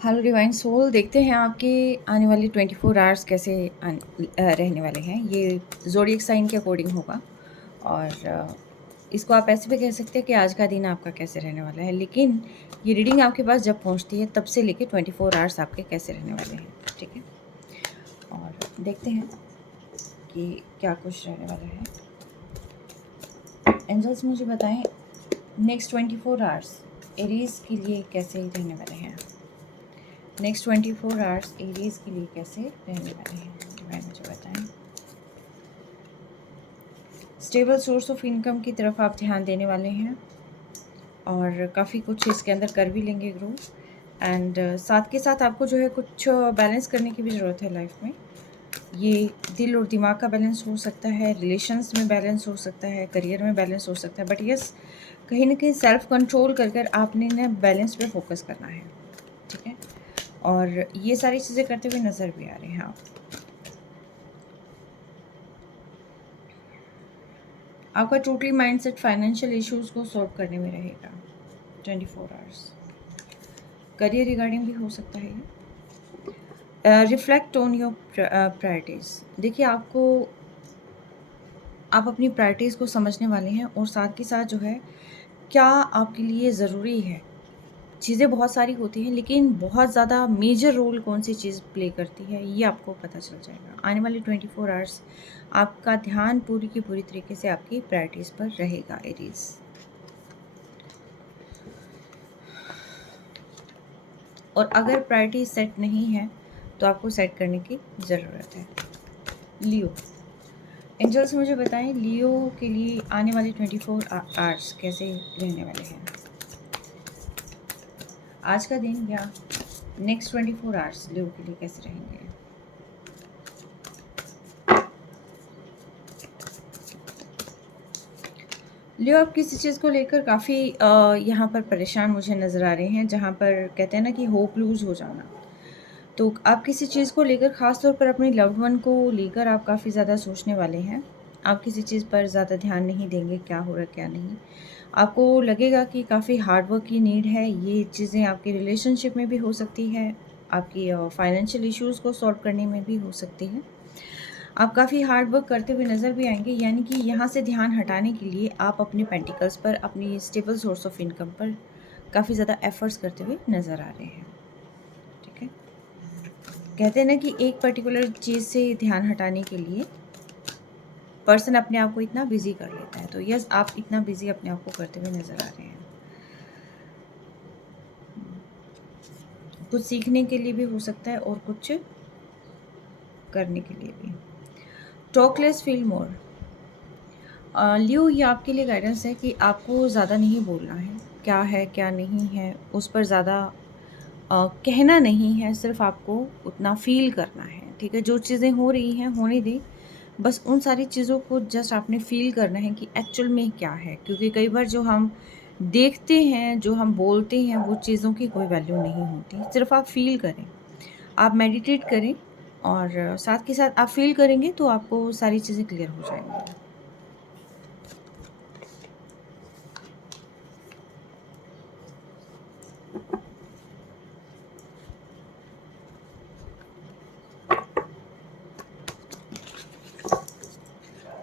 Hello divine soul, देखते हैं आपके आने वाले 24 आवर्स कैसे रहने वाले हैं। ये ज़ोडिएक साइन के अकॉर्डिंग होगा और इसको आप ऐसे भी कह सकते हैं कि आज का दिन आपका कैसे रहने वाला है। लेकिन ये रीडिंग आपके पास जब पहुंचती है तब से लेके 24 आवर्स आपके कैसे रहने वाले हैं, ठीक है। और देखते हैं कि क्या कुछ रहने वाला है। एंजल्स मुझे बताएं नेक्स्ट 24 आवर्स एरीज के लिए कैसे रहने वाले हैं। नेक्स्ट 24 आवर्स एरीज के लिए कैसे रहने वाले हैं, डिवाइन मुझे बताएं। स्टेबल सोर्स ऑफ इनकम की तरफ आप ध्यान देने वाले हैं और काफ़ी कुछ इसके अंदर कर भी लेंगे ग्रो। एंड साथ के साथ आपको जो है कुछ बैलेंस करने की भी ज़रूरत है लाइफ में। ये दिल और दिमाग का बैलेंस हो सकता है, रिलेशंस में बैलेंस हो सकता है, करियर में बैलेंस हो सकता है, बट यस कहीं ना कहीं सेल्फ कंट्रोल कर कर आपने ना बैलेंस पे फोकस करना है, ठीक है। और ये सारी चीज़ें करते हुए नज़र भी आ रहे हैं आप। आपका टोटली माइंडसेट फाइनेंशियल इश्यूज़ को सॉल्व करने में रहेगा 24 आवर्स। करियर रिगार्डिंग भी हो सकता है ये। Reflect on your priorities. देखिए आप अपनी प्रायोरिटीज़ को समझने वाले हैं और साथ के साथ जो है क्या आपके लिए ज़रूरी है। चीज़ें बहुत सारी होती हैं लेकिन बहुत ज़्यादा मेजर रोल कौन सी चीज़ प्ले करती है ये आपको पता चल जाएगा। आने वाले 24 आवर्स आपका ध्यान पूरी की पूरी तरीके से आपकी प्रायोरिटीज़ पर रहेगा एरीज। और अगर प्रायोरिटी सेट नहीं है तो आपको सेट करने की ज़रूरत है। लियो, एंजल्स मुझे बताएं लियो के लिए आने वाले 24 आवर्स कैसे रहने वाले हैं। आज का दिन या नेक्स्ट 24 आवर्स लियो के लिए कैसे रहेंगे। लियो, आप किसी चीज़ को लेकर काफ़ी यहाँ पर परेशान मुझे नज़र आ रहे हैं, जहाँ पर कहते हैं ना कि होप लूज़ हो जाना। तो आप किसी चीज़ को लेकर ख़ास तौर पर अपने लव्ड वन को लेकर आप काफ़ी ज़्यादा सोचने वाले हैं। आप किसी चीज़ पर ज़्यादा ध्यान नहीं देंगे, क्या हो रहा है क्या नहीं। आपको लगेगा कि काफ़ी हार्ड वर्क की नीड है। ये चीज़ें आपके रिलेशनशिप में भी हो सकती है, आपकी फाइनेंशियल इश्यूज़ को सॉल्व करने में भी हो सकती है। आप काफ़ी हार्ड वर्क करते हुए नज़र भी आएंगे, यानी कि यहाँ से ध्यान हटाने के लिए आप अपने पेंटिकल्स पर, अपनी स्टेबल सोर्स ऑफ इनकम पर काफ़ी ज़्यादा एफर्ट्स करते हुए नज़र आ रहे हैं, ठीक है। कहते हैं ना कि एक पर्टिकुलर चीज़ से ध्यान हटाने के लिए पर्सन अपने आप को इतना बिजी कर लेता है। तो यस, आप इतना बिजी अपने आप को करते हुए नज़र आ रहे हैं। कुछ सीखने के लिए भी हो सकता है और कुछ करने के लिए भी। Talk less feel more. Leo, ये आपके लिए गाइडेंस है कि आपको ज़्यादा नहीं बोलना है क्या नहीं है उस पर ज़्यादा कहना नहीं है, सिर्फ आपको उतना फ़ील करना है, ठीक है। जो चीज़ें हो रही हैं होने दें, बस उन सारी चीज़ों को जस्ट आपने फ़ील करना है कि एक्चुअल में क्या है। क्योंकि कई बार जो हम देखते हैं, जो हम बोलते हैं, वो चीज़ों की कोई वैल्यू नहीं होती। सिर्फ आप फ़ील करें, आप मेडिटेट करें और साथ के साथ आप फ़ील करेंगे तो आपको सारी चीज़ें क्लियर हो जाएंगी।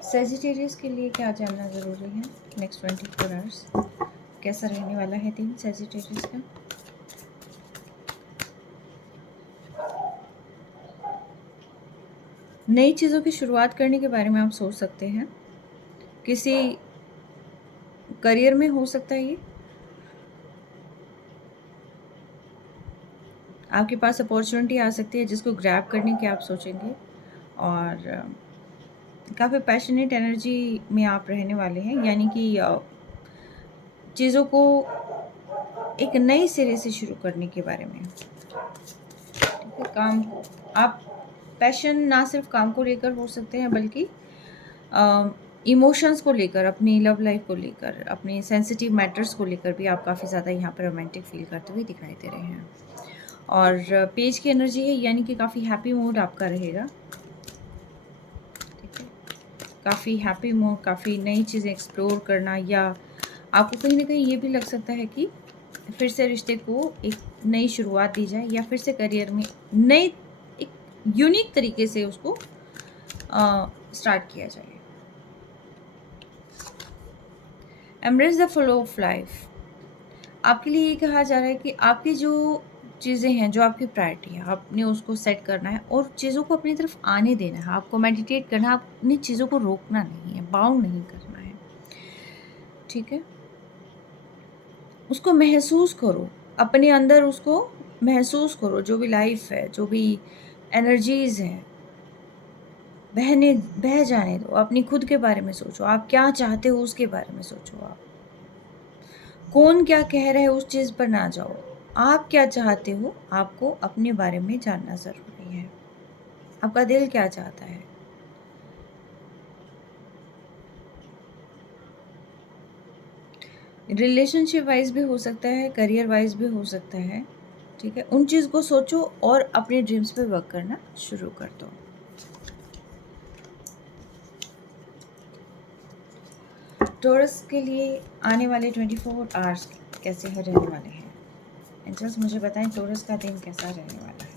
सेजिटेरियस के लिए क्या जानना ज़रूरी है नेक्स्ट 24 आवर्स, कैसा रहने वाला है दिन सेजिटेरियस का। नई चीज़ों की शुरुआत करने के बारे में आप सोच सकते हैं। किसी करियर में हो सकता है ये, आपके पास अपॉर्चुनिटी आ सकती है जिसको ग्रैब करने की आप सोचेंगे। और काफ़ी पैशनेट एनर्जी में आप रहने वाले हैं, यानी कि चीज़ों को एक नए सिरे से शुरू करने के बारे में, ठीक है। काम को आप पैशन ना सिर्फ काम को लेकर हो सकते हैं बल्कि इमोशंस को लेकर, अपनी लव लाइफ को लेकर, अपने सेंसिटिव मैटर्स को लेकर भी आप काफ़ी ज़्यादा यहाँ पर रोमांटिक फील करते हुए दिखाई दे रहे हैं। और पेज की एनर्जी है, यानी कि काफ़ी हैप्पी मूड आपका रहेगा, ठीक है। काफ़ी हैप्पी मूड, काफ़ी नई चीज़ें एक्सप्लोर करना, या आपको कहीं ना कहीं ये भी लग सकता है कि फिर से रिश्ते को एक नई शुरुआत दी जाए, या फिर से करियर में नई एक यूनिक तरीके से उसको स्टार्ट किया जाए। Embrace the flow of life. आपके लिए ये कहा जा रहा है कि आपकी जो चीज़ें हैं, जो आपकी प्रायोरिटी है, आपने उसको सेट करना है और चीज़ों को अपनी तरफ आने देना है। आपको मेडिटेट करना है, अपनी चीज़ों को रोकना नहीं है, बाउंड नहीं करना है। ठीक है? उसको महसूस करो, अपने अंदर उसको महसूस करो। जो भी लाइफ है, जो भी एनर्जीज़ हैं, बह जाने दो। अपनी खुद के बारे में सोचो, आप क्या चाहते हो उसके बारे में सोचो। आप कौन क्या कह रहा है उस चीज़ पर ना जाओ। आप क्या चाहते हो, आपको अपने बारे में जानना ज़रूरी है। आपका दिल क्या चाहता है। रिलेशनशिप वाइज भी हो सकता है, करियर वाइज भी हो सकता है। ठीक है, उन चीज़ को सोचो और अपने ड्रीम्स पे वर्क करना शुरू कर दो। टॉरस के लिए आने वाले 24 आवर्स कैसे रहने वाले हैं। एंजल्स मुझे बताएं टॉरस का दिन कैसा रहने वाला है।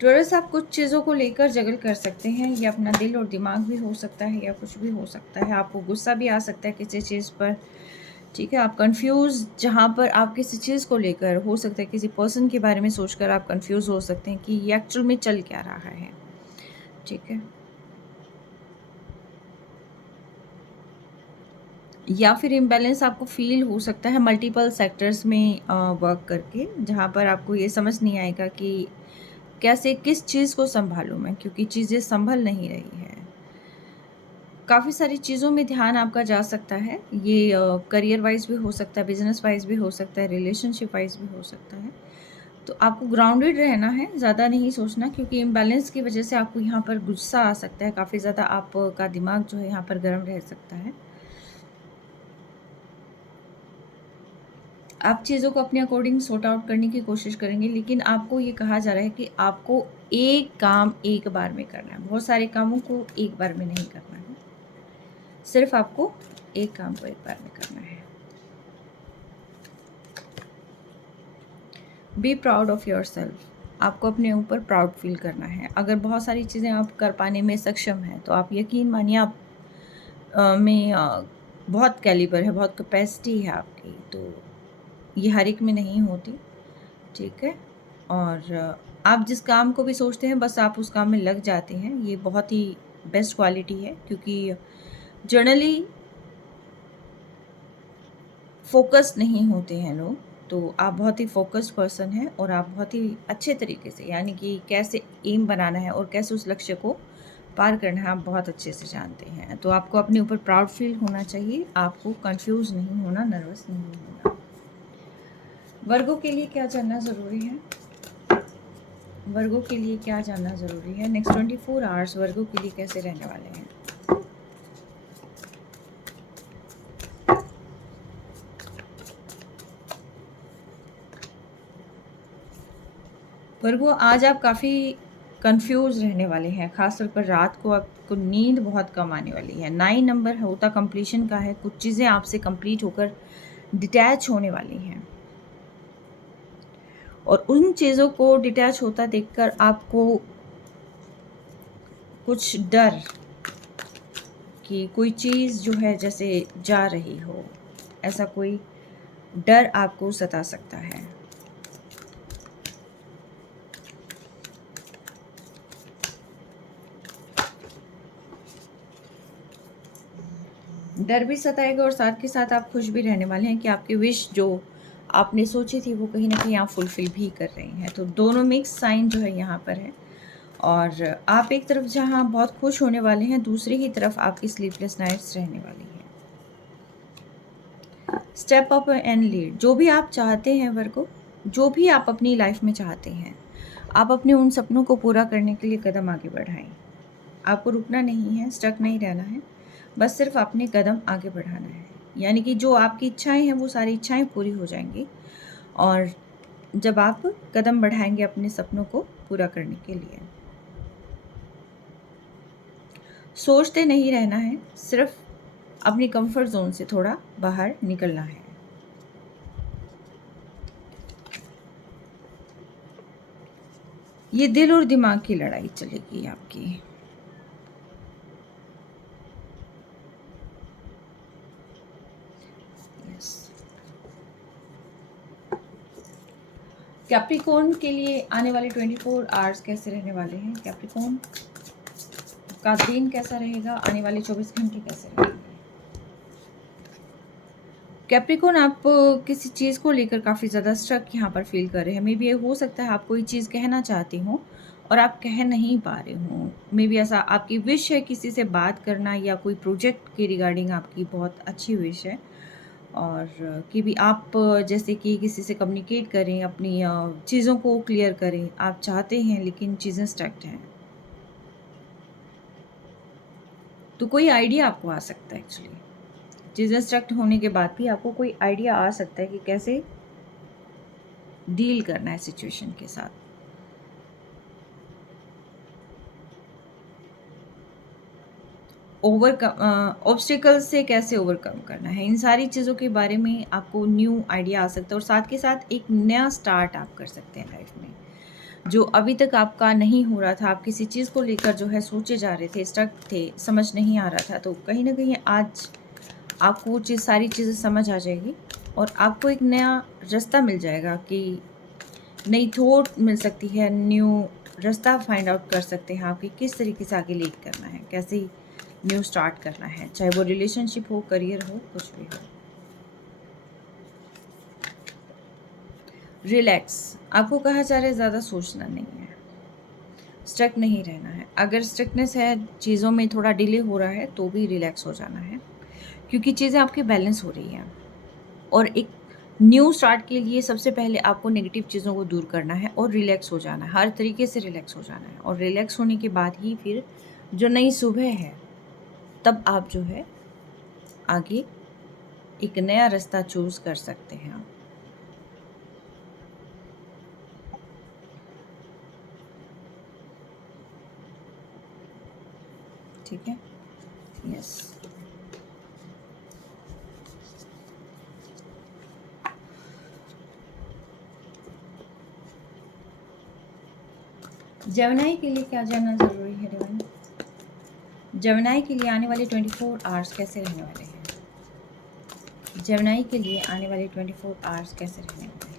टॉरस, आप कुछ चीज़ों को लेकर जगल कर सकते हैं। ये अपना दिल और दिमाग भी हो सकता है, या कुछ भी हो सकता है। आपको गुस्सा भी आ सकता है किसी चीज़ पर। ठीक है, आप कंफ्यूज, जहाँ पर आप किसी चीज़ को लेकर, हो सकता है किसी पर्सन के बारे में सोचकर आप कंफ्यूज हो सकते हैं कि ये एक्चुअल में चल क्या रहा है। ठीक है, या फिर इम्बैलेंस आपको फील हो सकता है मल्टीपल सेक्टर्स में वर्क करके, जहाँ पर आपको ये समझ नहीं आएगा कि कैसे किस चीज़ को संभालूं मैं, क्योंकि चीज़ें संभल नहीं रही है। काफ़ी सारी चीज़ों में ध्यान आपका जा सकता है। ये करियर वाइज भी हो सकता है, बिजनेस वाइज भी हो सकता है, रिलेशनशिप वाइज भी हो सकता है। तो आपको ग्राउंडेड रहना है, ज़्यादा नहीं सोचना, क्योंकि इम्बैलेंस की वजह से आपको यहाँ पर गुस्सा आ सकता है। काफ़ी ज़्यादा आपका दिमाग जो है यहाँ पर गर्म रह सकता है। आप चीज़ों को अपने अकॉर्डिंग सॉर्ट आउट करने की कोशिश करेंगे, लेकिन आपको ये कहा जा रहा है कि आपको एक काम एक बार में करना है। बहुत सारे कामों को एक बार में नहीं करना है, सिर्फ आपको एक काम को एक बार में करना है। Be proud of your self. आपको अपने ऊपर प्राउड फील करना है। अगर बहुत सारी चीज़ें आप कर पाने में सक्षम हैं, तो आप यकीन मानिए आप में बहुत कैलिबर है, बहुत कैपेसिटी है आपकी। तो ये हर एक में नहीं होती। ठीक है, और आप जिस काम को भी सोचते हैं, बस आप उस काम में लग जाते हैं। ये बहुत ही बेस्ट क्वालिटी है, क्योंकि जनरली फोकस नहीं होते हैं लोग। तो आप बहुत ही फोकस्ड पर्सन हैं, और आप बहुत ही अच्छे तरीके से, यानी कि कैसे एम बनाना है और कैसे उस लक्ष्य को पार करना है, आप बहुत अच्छे से जानते हैं। तो आपको अपने ऊपर प्राउड फील होना चाहिए। आपको कंफ्यूज नहीं होना, नर्वस नहीं होना। वर्गों के लिए क्या जानना ज़रूरी है। वर्गों के लिए क्या जानना ज़रूरी है। नेक्स्ट 24 आवर्स वर्गों के लिए कैसे रहने वाले हैं। वर्गो, आज आप काफ़ी कंफ्यूज रहने वाले हैं। ख़ासतौर पर रात को आपको नींद बहुत कम आने वाली है। 9 नंबर होता कंप्लीशन का है। कुछ चीज़ें आपसे कंप्लीट होकर डिटैच होने वाली हैं, और उन चीज़ों को डिटैच होता देखकर आपको कुछ डर कि कोई चीज़ जो है जैसे जा रही हो, ऐसा कोई डर आपको सता सकता है। डर भी सताएगा, और साथ के साथ आप खुश भी रहने वाले हैं कि आपकी विश जो आपने सोची थी वो कहीं ना कहीं आप फुलफ़िल भी कर रही हैं। तो दोनों मिक्स साइन जो है यहाँ पर है, और आप एक तरफ जहाँ बहुत खुश होने वाले हैं, दूसरी ही तरफ आपकी स्लीपलेस नाइट्स रहने वाली है। Step up and lead. जो भी आप चाहते हैं वर्गो, जो भी आप अपनी लाइफ में चाहते हैं, आप अपने उन सपनों को पूरा करने के लिए कदम आगे बढ़ाएं। आपको रुकना नहीं है, स्टक नहीं रहना है, बस सिर्फ अपने कदम आगे बढ़ाना है। यानी कि जो आपकी इच्छाएं हैं वो सारी इच्छाएं पूरी हो जाएंगी, और जब आप कदम बढ़ाएंगे अपने सपनों को पूरा करने के लिए। सोचते नहीं रहना है, सिर्फ अपनी कंफर्ट जोन से थोड़ा बाहर निकलना है। ये दिल और दिमाग की लड़ाई चलेगी आपकी। यस। कैप्रिकॉर्न के लिए आने वाले 24 आवर्स कैसे रहने वाले हैं? कैप्रिकॉर्न का दिन कैसा रहेगा? आने वाले 24 घंटे कैसे रहेंगे? कैप्रिकॉर्न, आप किसी चीज़ को लेकर काफ़ी ज़्यादा स्ट्रक यहाँ पर फील कर रहे हैं। मे बी ये हो सकता है आप कोई चीज़ कहना चाहती हों और आप कह नहीं पा रहे हों। मे बी ऐसा आपकी विश है किसी से बात करना, या कोई प्रोजेक्ट के रिगार्डिंग आपकी बहुत अच्छी विश है, और कि भी आप जैसे कि किसी से कम्युनिकेट करें, अपनी चीज़ों को क्लियर करें। आप चाहते हैं लेकिन चीज़ें स्टक्ड हैं। तो कोई आइडिया आपको आ सकता है एक्चुअली। चीज़ें स्ट्रक्ट होने के बाद भी आपको कोई आइडिया आ सकता है कि कैसे डील करना है सिचुएशन के साथ। ऑब्स्टिकल से कैसे ओवरकम करना है, इन सारी चीज़ों के बारे में आपको न्यू आइडिया आ सकता है, और साथ के साथ एक नया स्टार्ट आप कर सकते हैं लाइफ में, जो अभी तक आपका नहीं हो रहा था। आप किसी चीज़ को लेकर जो है सोचे जा रहे थे, स्टक थे, समझ नहीं आ रहा था, तो कहीं ना कहीं आज आपको वो सारी चीज़ें समझ आ जाएगी, और आपको एक नया रास्ता मिल जाएगा, कि नई थॉट मिल सकती है, न्यू रास्ता फाइंड आउट कर सकते हैं आप कि किस तरीके से आगे लीड करना है, कैसे न्यू स्टार्ट करना है, चाहे वो रिलेशनशिप हो, करियर हो, कुछ भी हो। रिलैक्स, आपको कहा जा रहा है ज़्यादा सोचना नहीं है, स्ट्रक नहीं रहना है। अगर स्ट्रिक्टनेस है, चीज़ों में थोड़ा डिले हो रहा है, तो भी रिलैक्स हो जाना है, क्योंकि चीज़ें आपकी बैलेंस हो रही हैं। और एक न्यू स्टार्ट के लिए सबसे पहले आपको नेगेटिव चीज़ों को दूर करना है और रिलैक्स हो जाना है, हर तरीके से रिलैक्स हो जाना है, और रिलैक्स होने के बाद ही फिर जो नई सुबह है, तब आप जो है आगे एक नया रास्ता चूज़ कर सकते हैं आप। ठीक है। यस। जेमिनी के लिए क्या जानना ज़रूरी है डिवाइन? जेमिनी के लिए आने वाले 24 आवर्स कैसे रहने वाले हैं? जेमिनी के लिए आने वाले 24 आवर्स कैसे रहने वाले हैं?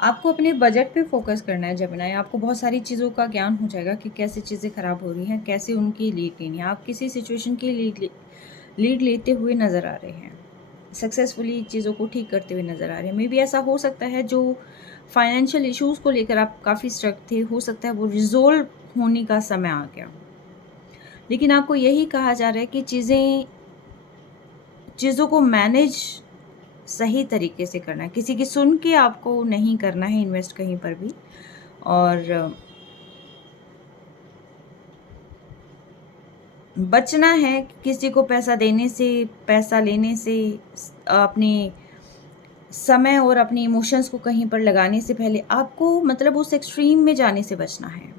आपको अपने बजट पे फोकस करना है जेमिनी। आपको बहुत सारी चीज़ों का ज्ञान हो जाएगा कि कैसे चीज़ें ख़राब हो रही हैं, कैसे उनकी लीड लेनी है। आप किसी सिचुएशन की लीड लेते हुए नज़र आ रहे हैं, सक्सेसफुली चीज़ों को ठीक करते हुए नज़र आ रहे हैं। मे बी ऐसा हो सकता है जो फाइनेंशियल इश्यूज़ को लेकर आप काफ़ी स्ट्रक थे, हो सकता है वो रिज़ोल्व होने का समय आ गया। लेकिन आपको यही कहा जा रहा है कि चीज़ों को मैनेज सही तरीके से करना है, किसी की सुन के आपको नहीं करना है इन्वेस्ट कहीं पर भी, और बचना है किसी को पैसा देने से, पैसा लेने से, अपने समय और अपने इमोशंस को कहीं पर लगाने से पहले आपको मतलब उस एक्सट्रीम में जाने से बचना है।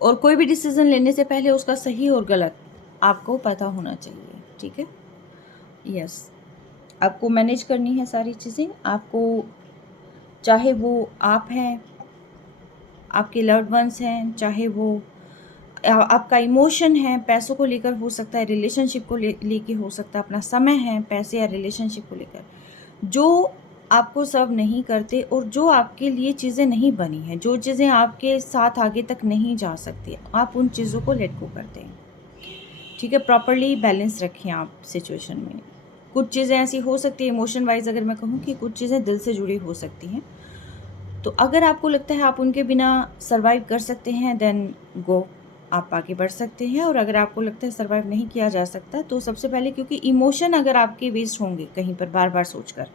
और कोई भी डिसीजन लेने से पहले उसका सही और गलत आपको पता होना चाहिए। ठीक है। यस। आपको मैनेज करनी है सारी चीज़ें। आपको, चाहे वो आप हैं, आपके लव्ड वंस हैं, चाहे वो आपका इमोशन है, पैसों को लेकर हो सकता है, रिलेशनशिप को लेके हो सकता है, अपना समय है, पैसे या रिलेशनशिप को लेकर, जो आपको सर्व नहीं करते और जो आपके लिए चीज़ें नहीं बनी हैं, जो चीज़ें आपके साथ आगे तक नहीं जा सकती, आप उन चीज़ों को लेट गो कर दें। ठीक है। प्रॉपरली बैलेंस रखें आप सिचुएशन में। कुछ चीज़ें ऐसी हो सकती है, इमोशन वाइज अगर मैं कहूँ, कि कुछ चीज़ें दिल से जुड़ी हो सकती हैं, तो अगर आपको लगता है आप उनके बिना सर्वाइव कर सकते हैं, देन गो, आप आगे बढ़ सकते हैं। और अगर आपको लगता है सर्वाइव नहीं किया जा सकता, तो सबसे पहले, क्योंकि इमोशन अगर आपके वेस्ट होंगे कहीं पर बार बार सोचकर,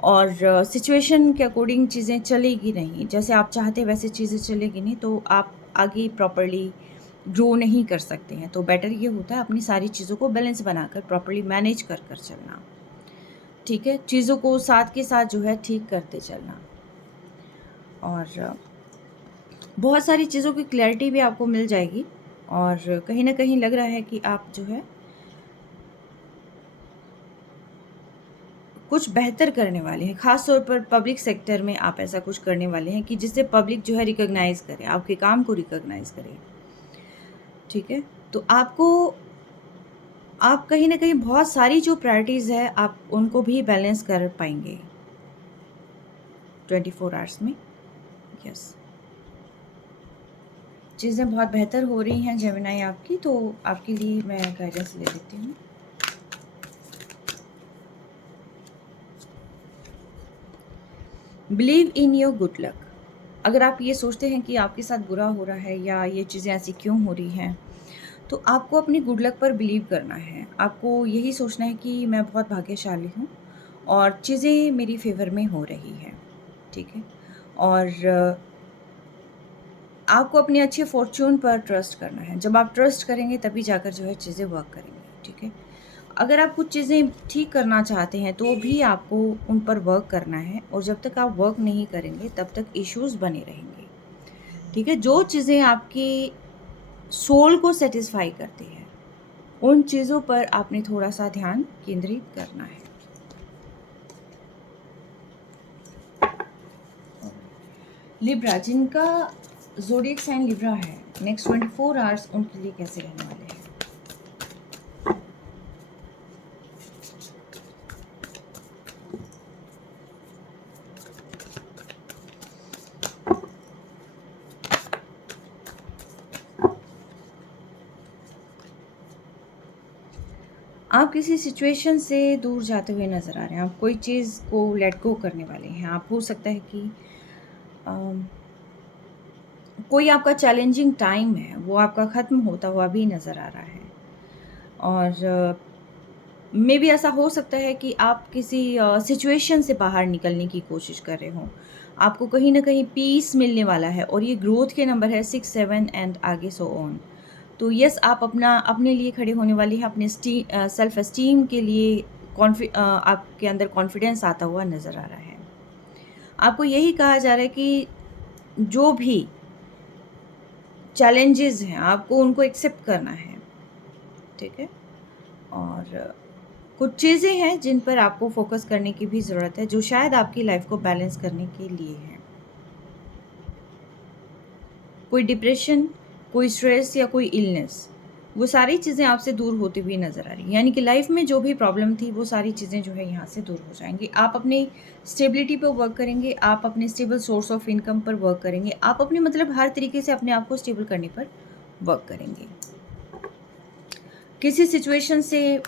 और सिचुएशन के अकॉर्डिंग चीज़ें चलेगी नहीं, जैसे आप चाहते वैसे चीज़ें चलेगी नहीं, तो आप आगे प्रॉपरली ग्रो नहीं कर सकते हैं। तो बेटर ये होता है अपनी सारी चीज़ों को बैलेंस बनाकर प्रॉपर्ली मैनेज कर कर चलना, ठीक है? चीज़ों को साथ के साथ जो है ठीक करते चलना, और बहुत सारी चीज़ों की क्लैरिटी भी आपको मिल जाएगी, और कहीं न कहीं लग रहा है कि आप जो है कुछ बेहतर करने वाले हैं। ख़ास तौर पर पब्लिक सेक्टर में आप ऐसा कुछ करने वाले हैं कि जिससे पब्लिक जो है रिकॉग्नाइज़ करे, आपके काम को रिकॉग्नाइज़ करे, ठीक है? तो आप कहीं न कहीं बहुत सारी जो प्रायोरिटीज़ है, आप उनको भी बैलेंस कर पाएँगे 24 आवर्स में। यस, चीज़ें बहुत बेहतर हो रही हैं जेमिनी आपकी, तो आपके लिए मैं गाइडेंस ले लेती हूँ। Believe in your good luck. अगर आप ये सोचते हैं कि आपके साथ बुरा हो रहा है या ये चीज़ें ऐसी क्यों हो रही हैं, तो आपको अपनी गुड लक पर बिलीव करना है। आपको यही सोचना है कि मैं बहुत भाग्यशाली हूँ और चीज़ें मेरी फ़ेवर में हो रही हैं, ठीक है? और आपको अपने अच्छे फॉर्च्यून पर ट्रस्ट करना है। जब आप ट्रस्ट करेंगे तभी जाकर जो है चीज़ें वर्क करेंगी, ठीक है? अगर आप कुछ चीज़ें ठीक करना चाहते हैं तो भी आपको उन पर वर्क करना है, और जब तक आप वर्क नहीं करेंगे तब तक इश्यूज़ बने रहेंगे, ठीक है? जो चीज़ें आपकी सोल को सैटिस्फाई करती हैं, उन चीज़ों पर आपने थोड़ा-सा ध्यान केंद्रित करना है। लिब्रा, जिनका ज़ोडिएक साइन लिब्रा है, नेक्स्ट 24 आवर्स उनके लिए कैसे रहने वाले हैं? आप किसी सिचुएशन से दूर जाते हुए नज़र आ रहे हैं। आप कोई चीज़ को लेट गो करने वाले हैं। आप हो सकता है कि कोई आपका चैलेंजिंग टाइम है, वो आपका ख़त्म होता हुआ भी नज़र आ रहा है, और मे बी ऐसा हो सकता है कि आप किसी सिचुएशन से बाहर निकलने की कोशिश कर रहे हों। आपको कहीं न कहीं पीस मिलने वाला है, और ये ग्रोथ के नंबर है 6, 7 एंड आगे सो ऑन। तो यस, आप अपने लिए खड़े होने वाली हैं, अपने सेल्फ एस्टीम के लिए आपके अंदर कॉन्फिडेंस आता हुआ नज़र आ रहा है। आपको यही कहा जा रहा है कि जो भी चैलेंजेस हैं, आपको उनको एक्सेप्ट करना है, ठीक है? और कुछ चीज़ें हैं जिन पर आपको फोकस करने की भी ज़रूरत है, जो शायद आपकी लाइफ को बैलेंस करने के लिए हैं। कोई डिप्रेशन, कोई स्ट्रेस या कोई इलनेस, वो सारी चीज़ें आपसे दूर होती हुई नज़र आ रही हैं। यानी कि लाइफ में जो भी प्रॉब्लम थी, वो सारी चीज़ें जो है यहाँ से दूर हो जाएँगी। आप अपनी स्टेबिलिटी पर वर्क करेंगे, आप अपने स्टेबल सोर्स ऑफ इनकम पर वर्क करेंगे, आप अपनी मतलब हर तरीके से अपने आप को स्टेबल करने पर वर्क करेंगे। किसी सिचुएशन से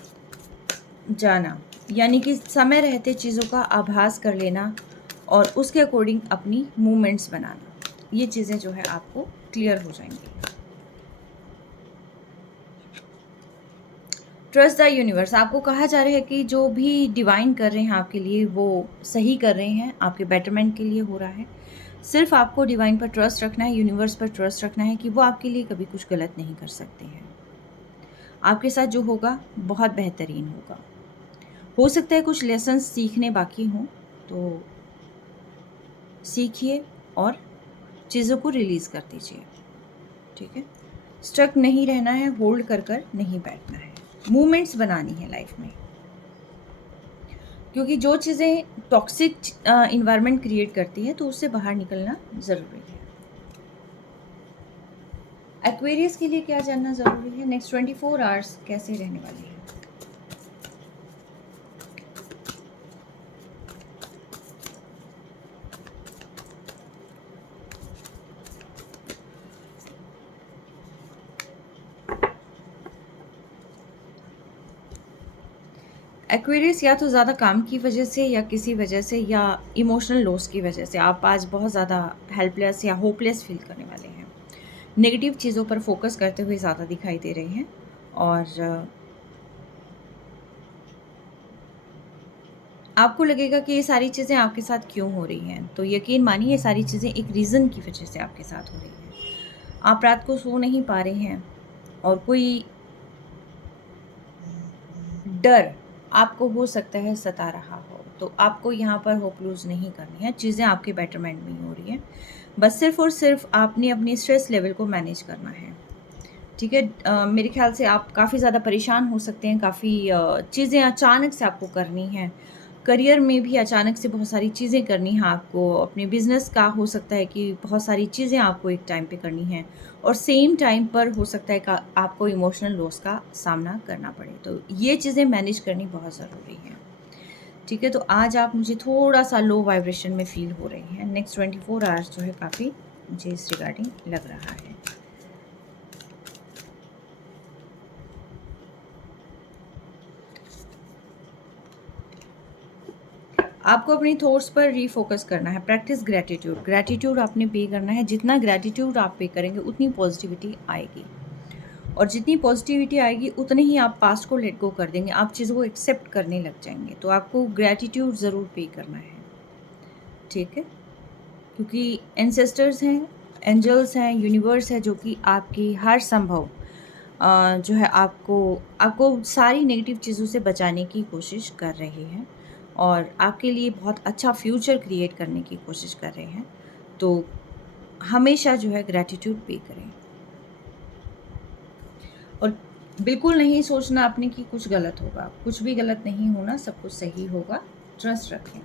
जाना, यानी कि समय रहते चीज़ों का आभास कर लेना और उसके अकॉर्डिंग अपनी मूवमेंट्स बनाना, ये चीज़ें जो है आपको क्लियर हो जाएंगी। ट्रस्ट द यूनिवर्स, आपको कहा जा रहा है कि जो भी डिवाइन कर रहे हैं आपके लिए, वो सही कर रहे हैं, आपके बेटरमेंट के लिए हो रहा है। सिर्फ आपको डिवाइन पर ट्रस्ट रखना है, यूनिवर्स पर ट्रस्ट रखना है कि वो आपके लिए कभी कुछ गलत नहीं कर सकते हैं। आपके साथ जो होगा बहुत बेहतरीन होगा। हो सकता है कुछ लेसन्स सीखने बाकी हों, तो सीखिए और चीज़ों को रिलीज़ कर दीजिए, ठीक है? स्टक नहीं रहना है, होल्ड कर कर नहीं बैठना है, मूवमेंट्स बनानी है लाइफ में, क्योंकि जो चीज़ें टॉक्सिक इन्वायरमेंट क्रिएट करती है, तो उससे बाहर निकलना ज़रूरी है। एक्वेरियस के लिए क्या जानना ज़रूरी है? नेक्स्ट 24 आवर्स कैसे रहने वाले हैं? एक्वेरियस, या तो ज़्यादा काम की वजह से या किसी वजह से या इमोशनल लॉस की वजह से आप आज बहुत ज़्यादा हेल्पलेस या होपलेस फील करने वाले हैं। नेगेटिव चीज़ों पर फोकस करते हुए ज़्यादा दिखाई दे रहे हैं, और आपको लगेगा कि ये सारी चीज़ें आपके साथ क्यों हो रही हैं। तो यकीन मानिए, ये सारी चीज़ें एक रीज़न की वजह से आपके साथ हो रही हैं। आप रात को सो नहीं पा रहे हैं, और कोई डर आपको हो सकता है सता रहा हो, तो आपको यहाँ पर होप लूज़ नहीं करनी है। चीज़ें आपके बेटरमेंट में ही हो रही हैं। बस सिर्फ़ और सिर्फ़ आपने अपनी स्ट्रेस लेवल को मैनेज करना है। ठीक है? मेरे ख़्याल से आप काफ़ी ज़्यादा परेशान हो सकते हैं, काफ़ी चीज़ें अचानक से आपको करनी हैं। करियर में भी अचानक से बहुत सारी चीज़ें करनी हैं आपको, अपने बिज़नेस का हो सकता है कि बहुत सारी चीज़ें आपको एक टाइम पे करनी हैं और सेम टाइम पर हो सकता है कि आपको इमोशनल लॉस का सामना करना पड़े। तो ये चीज़ें मैनेज करनी बहुत ज़रूरी हैं। ठीक है? तो आज आप मुझे थोड़ा-सा लो वाइब्रेशन में फ़ील हो रहे हैं। नेक्स्ट 24 आवर्स जो है काफ़ी मुझे इस रिगार्डिंग लग रहा है। आपको अपनी थॉट्स पर रीफोकस करना है। Practice gratitude. ग्रैटिट्यूड आपने पे करना है। जितना ग्रैटिट्यूड आप पे करेंगे उतनी पॉजिटिविटी आएगी और जितनी पॉजिटिविटी आएगी उतने ही आप पास्ट को लेट गो कर देंगे। आप चीज़ों को एक्सेप्ट करने लग जाएंगे। तो आपको ग्रैटिट्यूड ज़रूर पे करना है। ठीक है? क्योंकि एंसेस्टर्स हैं, एंजल्स हैं, यूनिवर्स है जो कि आपकी हर संभव जो है आपको आपको सारी नेगेटिव चीज़ों से बचाने की कोशिश कर रहे हैं और आपके लिए बहुत अच्छा फ्यूचर क्रिएट करने की कोशिश कर रहे हैं। तो हमेशा जो है ग्रैटिट्यूड पे करें और बिल्कुल नहीं सोचना आपने कि कुछ गलत होगा। कुछ भी गलत नहीं होना, सब कुछ सही होगा। ट्रस्ट रखें।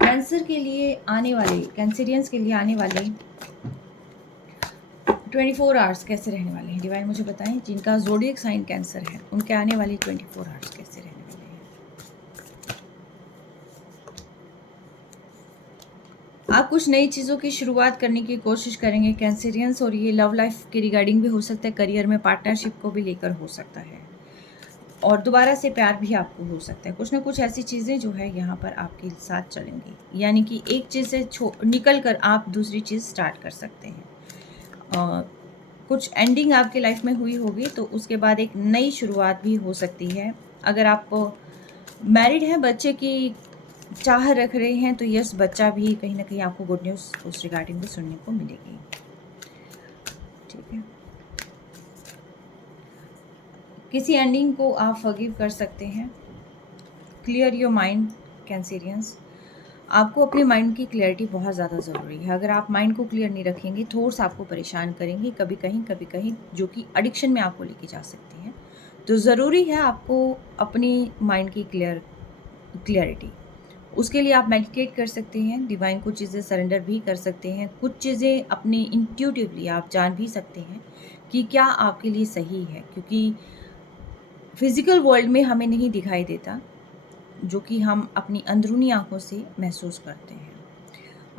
कैंसर के लिए आने वाले कैंसरियंस के लिए आने वाले 24 आवर्स कैसे रहने वाले हैं? डिवाइन मुझे बताएं। जिनका ज़ोडिएक साइन कैंसर है, उनके आने वाले 24 आवर्स कैसे रहने वाले हैं? आप कुछ नई चीज़ों की शुरुआत करने की कोशिश करेंगे कैंसरियंस, और ये लव लाइफ के रिगार्डिंग भी हो सकता है, करियर में पार्टनरशिप को भी लेकर हो सकता है और दोबारा से प्यार भी आपको हो सकता है। कुछ ना कुछ ऐसी चीज़ें जो है यहाँ पर आपके साथ चलेंगी, यानी कि एक चीज़ से निकल कर आप दूसरी चीज़ स्टार्ट कर सकते हैं। कुछ एंडिंग आपकी लाइफ में हुई होगी तो उसके बाद एक नई शुरुआत भी हो सकती है। अगर आप मैरिड हैं, बच्चे की चाह रख रहे हैं, तो यस, बच्चा भी कहीं न कहीं आपको गुड न्यूज़ उस रिगार्डिंग भी सुनने को मिलेगी। ठीक है। किसी एंडिंग को आप फॉरगिव कर सकते हैं। Clear your mind Cancerians. आपको अपने माइंड की क्लैरिटी बहुत ज़्यादा ज़रूरी है। अगर आप माइंड को क्लियर नहीं रखेंगे, थॉट्स आपको परेशान करेंगे, कभी कहीं, जो कि एडिक्शन में आपको लेके जा सकती हैं। तो ज़रूरी है आपको अपनी माइंड की क्लैरिटी। उसके लिए आप मेडिटेट कर सकते हैं, डिवाइन को चीज़ें सरेंडर भी कर सकते हैं। कुछ चीज़ें अपने इंट्यूटिवली आप जान भी सकते हैं कि क्या आपके लिए सही है, क्योंकि फिज़िकल वर्ल्ड में हमें नहीं दिखाई देता, जो कि हम अपनी अंदरूनी आँखों से महसूस करते हैं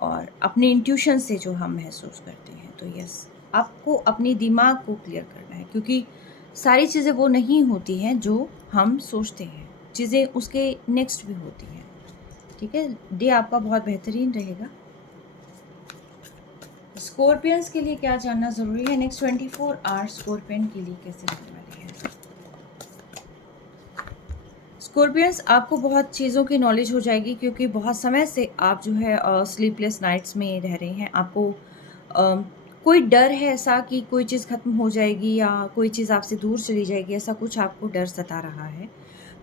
और अपने इंट्यूशन से जो हम महसूस करते हैं। तो यस, आपको अपने दिमाग को क्लियर करना है, क्योंकि सारी चीज़ें वो नहीं होती हैं जो हम सोचते हैं। चीज़ें उसके नेक्स्ट भी होती हैं। ठीक है? डे आपका बहुत बेहतरीन रहेगा। स्कॉर्पियंस के लिए क्या जानना ज़रूरी है? नेक्स्ट 24 आवर्स स्कॉर्पियन के लिए कैसे रहने वाले हैं? स्कॉर्पियंस, आपको बहुत चीज़ों की नॉलेज हो जाएगी, क्योंकि बहुत समय से आप जो है स्लीपलेस नाइट्स में रह रहे हैं। आपको अ, कोई डर है ऐसा कि कोई चीज़ ख़त्म हो जाएगी या कोई चीज़ आपसे दूर चली जाएगी, ऐसा कुछ आपको डर सता रहा है।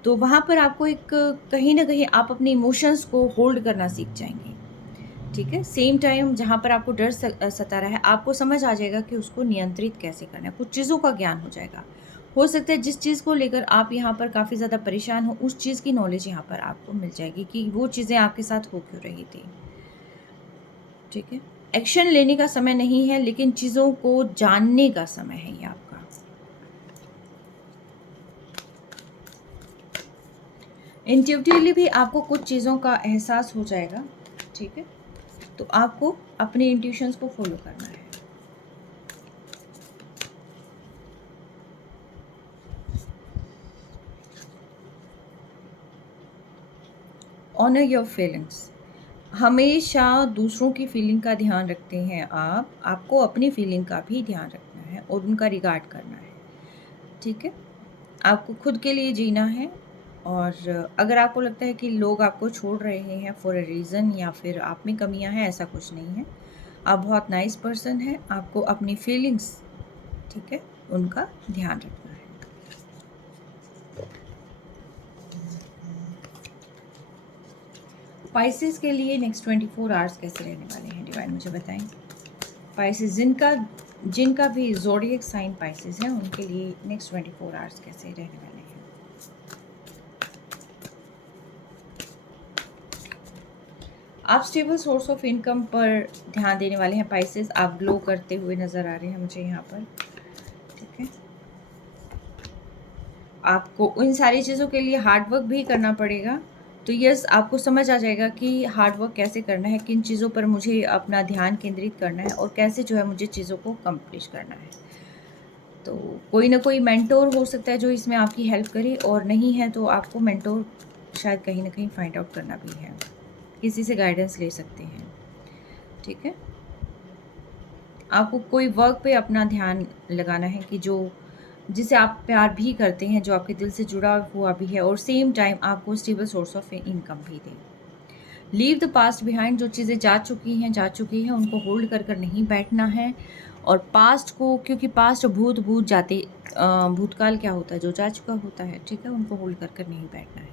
तो वहाँ पर आपको एक कहीं न कहीं आप अपने इमोशंस को होल्ड करना सीख जाएँगे। ठीक है? सेम टाइम जहाँ पर आपको डर सता रहा है, आपको समझ आ जाएगा कि उसको नियंत्रित कैसे करना है, कुछ चीज़ों का ज्ञान हो जाएगा। हो सकता है जिस चीज़ को लेकर आप यहाँ पर काफ़ी ज़्यादा परेशान हो, उस चीज़ की नॉलेज यहाँ पर आपको मिल जाएगी कि वो चीज़ें आपके साथ हो क्यों रही थी। ठीक है? एक्शन लेने का समय नहीं है, लेकिन चीज़ों को जानने का समय है ये आपका। इंट्यूटिवली भी आपको कुछ चीज़ों का एहसास हो जाएगा। ठीक है? तो आपको अपने इंट्यूशंस को फॉलो करना है। Honour your feelings. हमेशा दूसरों की फीलिंग का ध्यान रखते हैं आप, आपको अपनी फीलिंग का भी ध्यान रखना है और उनका रिगार्ड करना है। ठीक है? आपको खुद के लिए जीना है और अगर आपको लगता है कि लोग आपको छोड़ रहे हैं फॉर अ रीज़न या फिर आप में कमियां हैं, ऐसा कुछ नहीं है। आप बहुत नाइस पर्सन हैं, आपको अपनी फीलिंग्स, ठीक है, उनका ध्यान रखना है। पाइसेस के लिए नेक्स्ट 24 आवर्स कैसे रहने वाले हैं, डिवाइन मुझे बताएं। पाइसेस जिनका भी ज़ोडिएक साइन पाइसेस है, उनके लिए नेक्स्ट 24 आवर्स कैसे रहने वाले हैं। आप स्टेबल सोर्स ऑफ इनकम पर ध्यान देने वाले हैं पाइसेस। आप ग्लो करते हुए नज़र आ रहे हैं मुझे यहाँ पर, ठीक है। आपको उन सारी चीज़ों के लिए हार्ड वर्क भी करना पड़ेगा। तो यस, आपको समझ आ जाएगा कि हार्ड वर्क कैसे करना है, किन चीज़ों पर मुझे अपना ध्यान केंद्रित करना है और कैसे जो है मुझे चीज़ों को कंप्लीट करना है। तो कोई ना कोई मेंटोर हो सकता है जो इसमें आपकी हेल्प करे, और नहीं है तो आपको मेंटोर शायद कहीं ना कहीं फाइंड आउट करना भी है, किसी से गाइडेंस ले सकते हैं, ठीक है। आपको कोई वर्क पे अपना ध्यान लगाना है कि जो जिसे आप प्यार भी करते हैं, जो आपके दिल से जुड़ा हुआ भी है, और सेम टाइम आपको स्टेबल सोर्स ऑफ इनकम भी दे। लीव द पास्ट बिहाइंड, जो चीज़ें जा चुकी हैं उनको होल्ड कर कर नहीं बैठना है। और पास्ट को, क्योंकि पास्ट भूत जाते, भूतकाल क्या होता है, जो जा चुका होता है, ठीक है, उनको होल्ड कर कर नहीं बैठना है।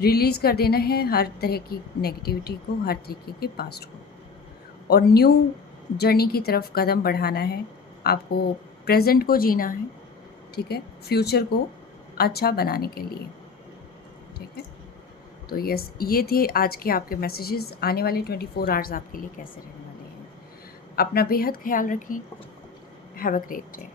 रिलीज़ कर देना है हर तरह की नेगेटिविटी को, हर तरीके के पास्ट को, और न्यू जर्नी की तरफ कदम बढ़ाना है। आपको प्रेजेंट को जीना है, ठीक है, फ्यूचर को अच्छा बनाने के लिए, ठीक है। तो यस, ये थे आज के आपके मैसेजेस। आने वाले 24 आवर्स आपके लिए कैसे रहने वाले हैं। अपना बेहद ख्याल रखें। Have a great day.